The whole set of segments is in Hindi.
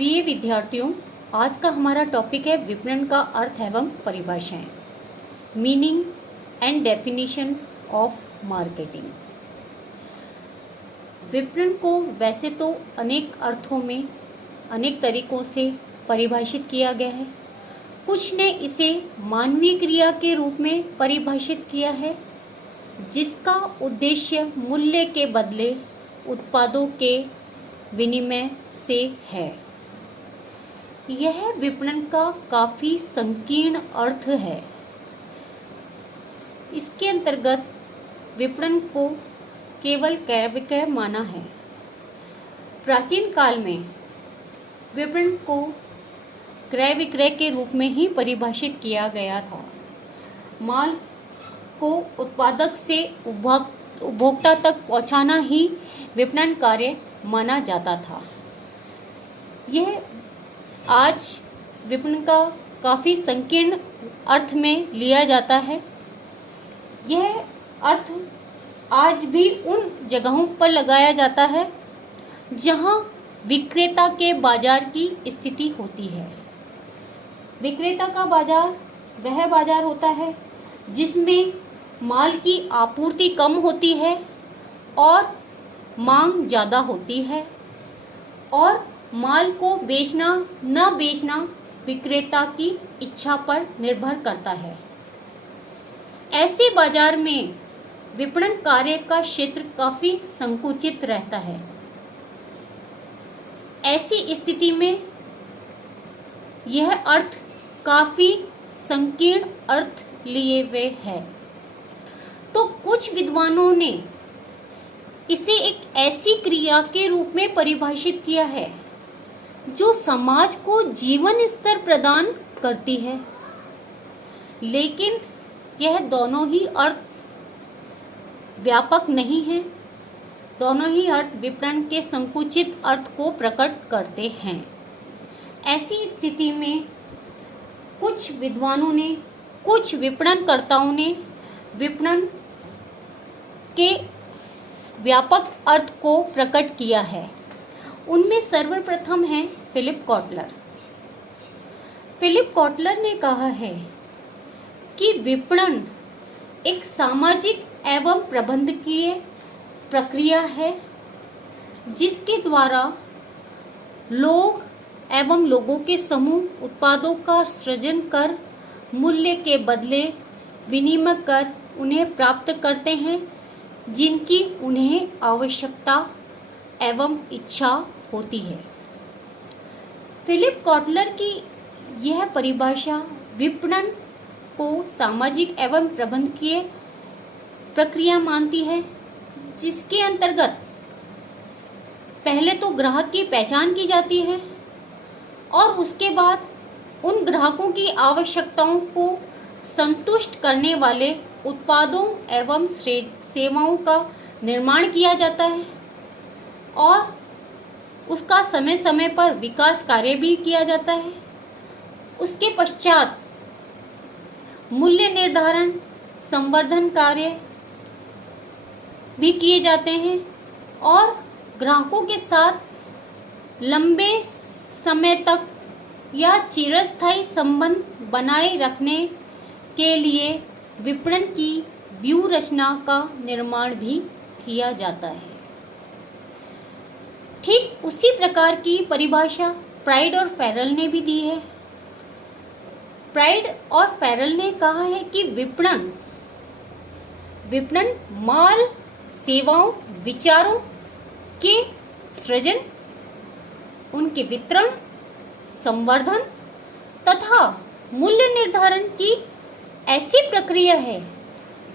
प्रिय विद्यार्थियों, आज का हमारा टॉपिक है विपणन का अर्थ एवं परिभाषाएं, meaning and definition of marketing. विपणन को वैसे तो अनेक अर्थों में अनेक तरीकों से परिभाषित किया गया है। कुछ ने इसे मानवीय क्रिया के रूप में परिभाषित किया है, जिसका उद्देश्य मूल्य के बदले उत्पादों के विनिमय से है। यह विपणन का काफ़ी संकीर्ण अर्थ है। इसके अंतर्गत विपणन को केवल क्रय विक्रय माना है। प्राचीन काल में विपणन को क्रय विक्रय के रूप में ही परिभाषित किया गया था। माल को उत्पादक से उपभोक्ता तक पहुंचाना ही विपणन कार्य माना जाता था। यह आज विपणन का काफ़ी संकीर्ण अर्थ में लिया जाता है। यह अर्थ आज भी उन जगहों पर लगाया जाता है जहां विक्रेता के बाजार की स्थिति होती है। विक्रेता का बाजार वह बाजार होता है जिसमें माल की आपूर्ति कम होती है और मांग ज़्यादा होती है, और माल को बेचना न बेचना विक्रेता की इच्छा पर निर्भर करता है। ऐसे बाजार में विपणन कार्य का क्षेत्र काफ़ी संकुचित रहता है। ऐसी स्थिति में यह अर्थ काफ़ी संकीर्ण अर्थ लिए हुए है। तो कुछ विद्वानों ने इसे एक ऐसी क्रिया के रूप में परिभाषित किया है जो समाज को जीवन स्तर प्रदान करती है। लेकिन यह दोनों ही अर्थ व्यापक नहीं है। दोनों ही अर्थ विपणन के संकुचित अर्थ को प्रकट करते हैं। ऐसी स्थिति में कुछ विद्वानों ने, कुछ विपणनकर्ताओं ने विपणन के व्यापक अर्थ को प्रकट किया है। उनमें सर्वप्रथम है फिलिप कॉटलर। फिलिप कॉटलर ने कहा है कि विपणन एक सामाजिक एवं प्रबंधकीय प्रक्रिया है जिसके द्वारा लोग एवं लोगों के समूह उत्पादों का सृजन कर मूल्य के बदले विनिमय कर उन्हें प्राप्त करते हैं जिनकी उन्हें आवश्यकता एवं इच्छा होती है। फिलिप कॉटलर की यह परिभाषा विपणन को सामाजिक एवं प्रबंधकीय प्रक्रिया मानती है, जिसके अंतर्गत पहले तो ग्राहक की पहचान की जाती है और उसके बाद उन ग्राहकों की आवश्यकताओं को संतुष्ट करने वाले उत्पादों एवं सेवाओं का निर्माण किया जाता है और उसका समय समय पर विकास कार्य भी किया जाता है। उसके पश्चात मूल्य निर्धारण, संवर्धन कार्य भी किए जाते हैं और ग्राहकों के साथ लंबे समय तक या चिरस्थायी संबंध बनाए रखने के लिए विपणन की व्यूह रचना का निर्माण भी किया जाता है। ठीक उसी प्रकार की परिभाषा प्राइड और फेरल ने भी दी है। प्राइड और फेरल ने कहा है कि विपणन माल, सेवाओं, विचारों के सृजन, उनके वितरण, संवर्धन तथा मूल्य निर्धारण की ऐसी प्रक्रिया है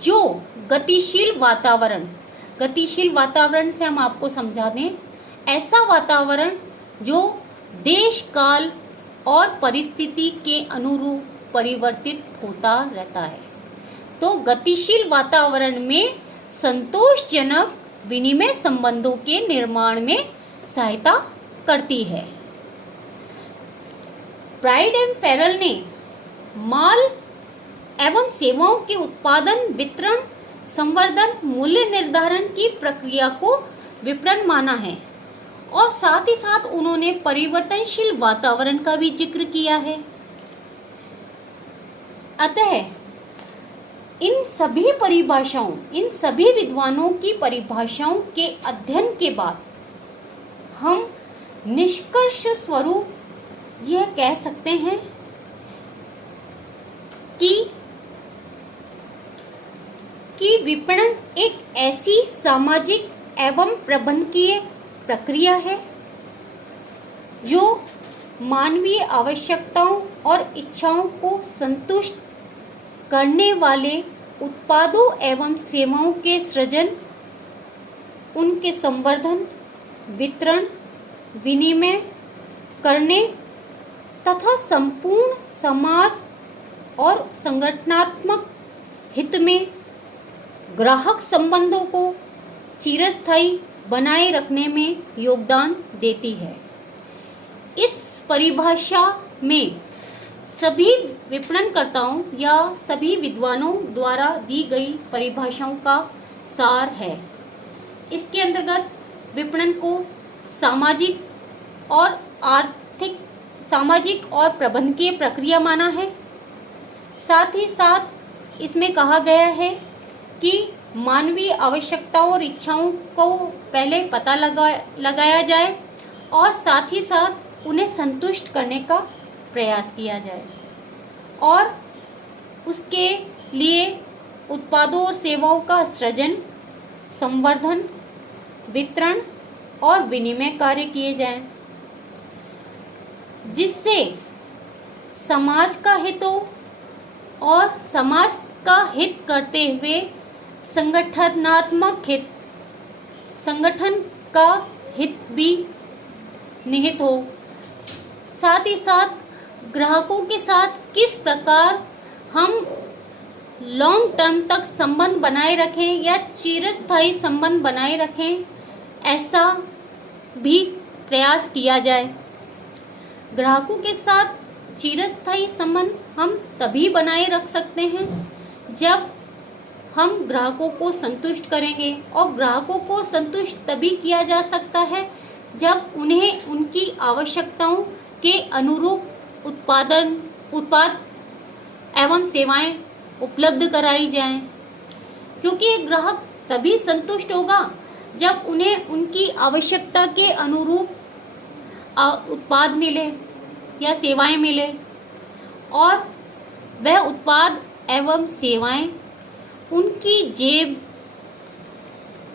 जो गतिशील वातावरण से हम आपको समझा दें, ऐसा वातावरण जो देश काल और परिस्थिति के अनुरूप परिवर्तित होता रहता है। तो गतिशील वातावरण में संतोषजनक विनिमय संबंधों के निर्माण में सहायता करती है। प्राइड एंड फेरल ने माल एवं सेवाओं के उत्पादन, वितरण, संवर्धन, मूल्य निर्धारण की प्रक्रिया को विपणन माना है और साथ ही साथ उन्होंने परिवर्तनशील वातावरण का भी जिक्र किया है। अतः इन सभी परिभाषाओं, इन सभी विद्वानों की परिभाषाओं के अध्ययन के बाद हम निष्कर्ष स्वरूप यह कह सकते हैं कि विपणन एक ऐसी सामाजिक एवं प्रबंधकीय प्रक्रिया है जो मानवीय आवश्यकताओं और इच्छाओं को संतुष्ट करने वाले उत्पादों एवं सेवाओं के सृजन, उनके संवर्धन, वितरण, विनिमय करने तथा संपूर्ण समाज और संगठनात्मक हित में ग्राहक संबंधों को चिरस्थायी बनाए रखने में योगदान देती है। इस परिभाषा में सभी विपणनकर्ताओं या सभी विद्वानों द्वारा दी गई परिभाषाओं का सार है। इसके अंतर्गत विपणन को सामाजिक और प्रबंधकीय प्रक्रिया माना है। साथ ही साथ इसमें कहा गया है कि मानवीय आवश्यकताओं और इच्छाओं को पहले पता लगाया जाए और साथ ही साथ उन्हें संतुष्ट करने का प्रयास किया जाए और उसके लिए उत्पादों और सेवाओं का सृजन, संवर्धन, वितरण और विनिमय कार्य किए जाएं, जिससे समाज का हित हो और समाज का हित करते हुए संगठन का हित भी निहित हो। साथ ही साथ ग्राहकों के साथ किस प्रकार हम लॉन्ग टर्म तक संबंध बनाए रखें या चिरस्थायी संबंध बनाए रखें, ऐसा भी प्रयास किया जाए। ग्राहकों के साथ चिरस्थायी संबंध हम तभी बनाए रख सकते हैं जब हम ग्राहकों को संतुष्ट करेंगे, और ग्राहकों को संतुष्ट तभी किया जा सकता है जब उन्हें उनकी आवश्यकताओं के अनुरूप उत्पाद एवं सेवाएं उपलब्ध कराई जाएं, क्योंकि एक ग्राहक तभी संतुष्ट होगा जब उन्हें उनकी आवश्यकता के अनुरूप उत्पाद मिले या सेवाएं मिले और वह उत्पाद एवं सेवाएं उनकी जेब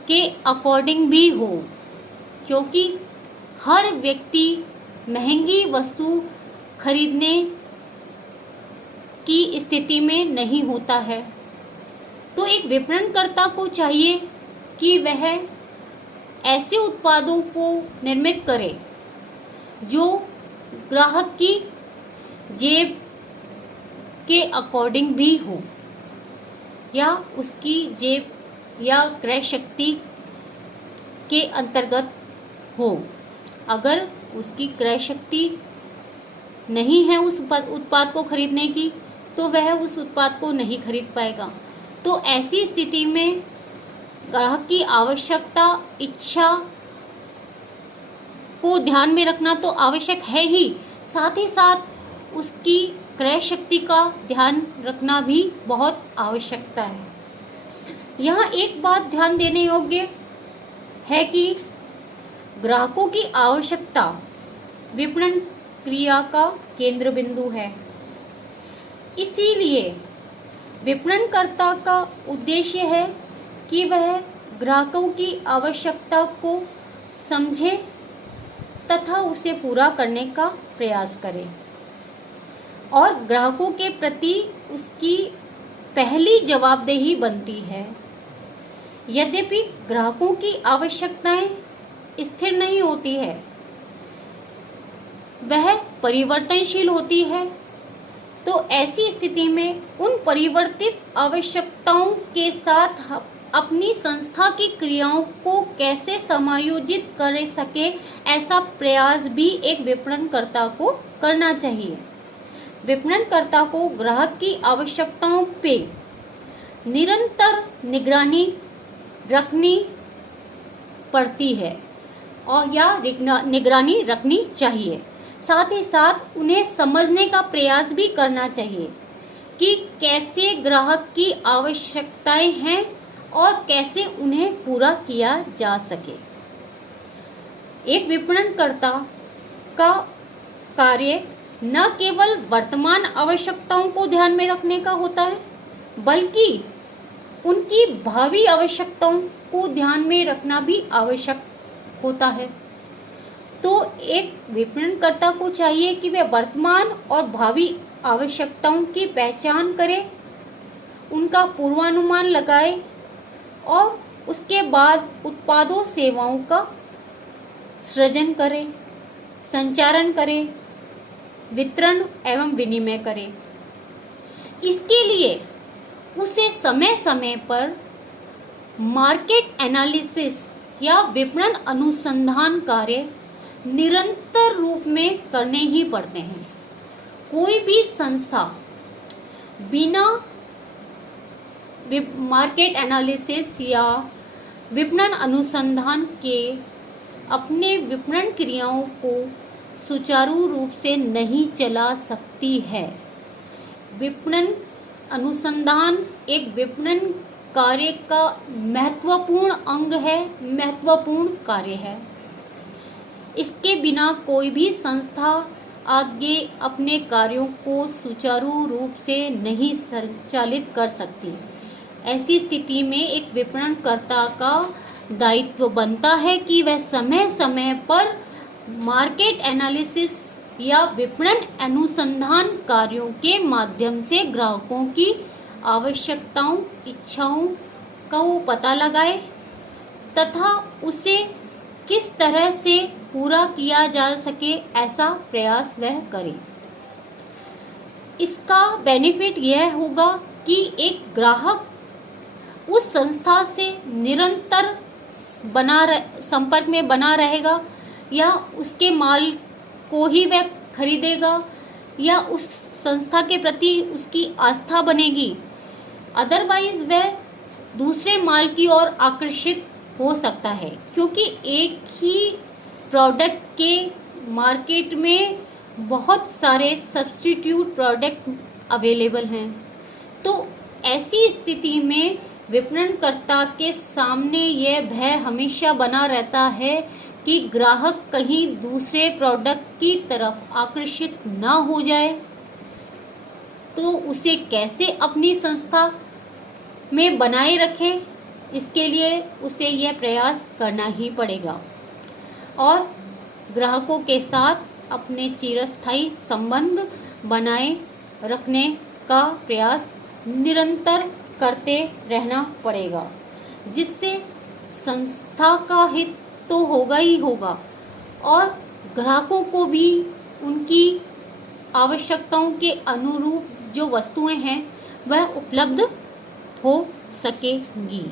के अकॉर्डिंग भी हो, क्योंकि हर व्यक्ति महंगी वस्तु खरीदने की स्थिति में नहीं होता है। तो एक विपणनकर्ता को चाहिए कि वह ऐसे उत्पादों को निर्मित करे जो ग्राहक की जेब के अकॉर्डिंग भी हो या उसकी जेब या क्रय शक्ति के अंतर्गत हो। अगर उसकी क्रय शक्ति नहीं है उस उत्पाद को खरीदने की, तो वह उस उत्पाद को नहीं खरीद पाएगा। तो ऐसी स्थिति में ग्राहक की आवश्यकता, इच्छा को ध्यान में रखना तो आवश्यक है ही, साथ ही साथ उसकी क्रय शक्ति का ध्यान रखना भी बहुत आवश्यकता है। यहाँ एक बात ध्यान देने योग्य है कि ग्राहकों की आवश्यकता विपणन क्रिया का केंद्र बिंदु है। इसीलिए विपणनकर्ता का उद्देश्य है कि वह ग्राहकों की आवश्यकता को समझे तथा उसे पूरा करने का प्रयास करे और ग्राहकों के प्रति उसकी पहली जवाबदेही बनती है। यद्यपि ग्राहकों की आवश्यकताएं स्थिर नहीं होती है, वह परिवर्तनशील होती है, तो ऐसी स्थिति में उन परिवर्तित आवश्यकताओं के साथ अपनी संस्था की क्रियाओं को कैसे समायोजित कर सके, ऐसा प्रयास भी एक विपणनकर्ता को करना चाहिए। विपणनकर्ता को ग्राहक की आवश्यकताओं पे निरंतर निगरानी रखनी पड़ती है और या निगरानी रखनी चाहिए। साथ ही साथ उन्हें समझने का प्रयास भी करना चाहिए कि कैसे ग्राहक की आवश्यकताएं हैं और कैसे उन्हें पूरा किया जा सके। एक विपणनकर्ता का कार्य न केवल वर्तमान आवश्यकताओं को ध्यान में रखने का होता है, बल्कि उनकी भावी आवश्यकताओं को ध्यान में रखना भी आवश्यक होता है। तो एक विपणनकर्ता को चाहिए कि वह वर्तमान और भावी आवश्यकताओं की पहचान करे, उनका पूर्वानुमान लगाए और उसके बाद उत्पादों सेवाओं का सृजन करे, संचारण करे, वितरण एवं विनिमय करे। इसके लिए उसे समय समय पर मार्केट एनालिसिस या विपणन अनुसंधान कार्य निरंतर रूप में करने ही पड़ते हैं। कोई भी संस्था बिना मार्केट एनालिसिस या विपणन अनुसंधान के अपने विपणन क्रियाओं को सुचारू रूप से नहीं चला सकती है। विपणन अनुसंधान एक विपणन कार्य का महत्वपूर्ण अंग है, महत्वपूर्ण कार्य है। इसके बिना कोई भी संस्था आगे अपने कार्यों को सुचारू रूप से नहीं संचालित कर सकती। ऐसी स्थिति में एक विपणनकर्ता का दायित्व बनता है कि वह समय समय पर मार्केट एनालिसिस या विपणन अनुसंधान कार्यों के माध्यम से ग्राहकों की आवश्यकताओं, इच्छाओं का वो पता लगाए तथा उसे किस तरह से पूरा किया जा सके ऐसा प्रयास वह करे। इसका बेनिफिट यह होगा कि एक ग्राहक उस संस्था से निरंतर संपर्क में बना रहेगा या उसके माल को ही वह खरीदेगा या उस संस्था के प्रति उसकी आस्था बनेगी। अदरवाइज वह दूसरे माल की ओर आकर्षित हो सकता है, क्योंकि एक ही प्रोडक्ट के मार्केट में बहुत सारे सब्स्टिट्यूट प्रोडक्ट अवेलेबल हैं। तो ऐसी स्थिति में विपणनकर्ता के सामने यह भय हमेशा बना रहता है कि ग्राहक कहीं दूसरे प्रोडक्ट की तरफ आकर्षित ना हो जाए। तो उसे कैसे अपनी संस्था में बनाए रखें, इसके लिए उसे यह प्रयास करना ही पड़ेगा और ग्राहकों के साथ अपने चिरस्थायी संबंध बनाए रखने का प्रयास निरंतर करते रहना पड़ेगा, जिससे संस्था का हित तो होगा ही होगा और ग्राहकों को भी उनकी आवश्यकताओं के अनुरूप जो वस्तुएं हैं वह उपलब्ध हो सकेंगी।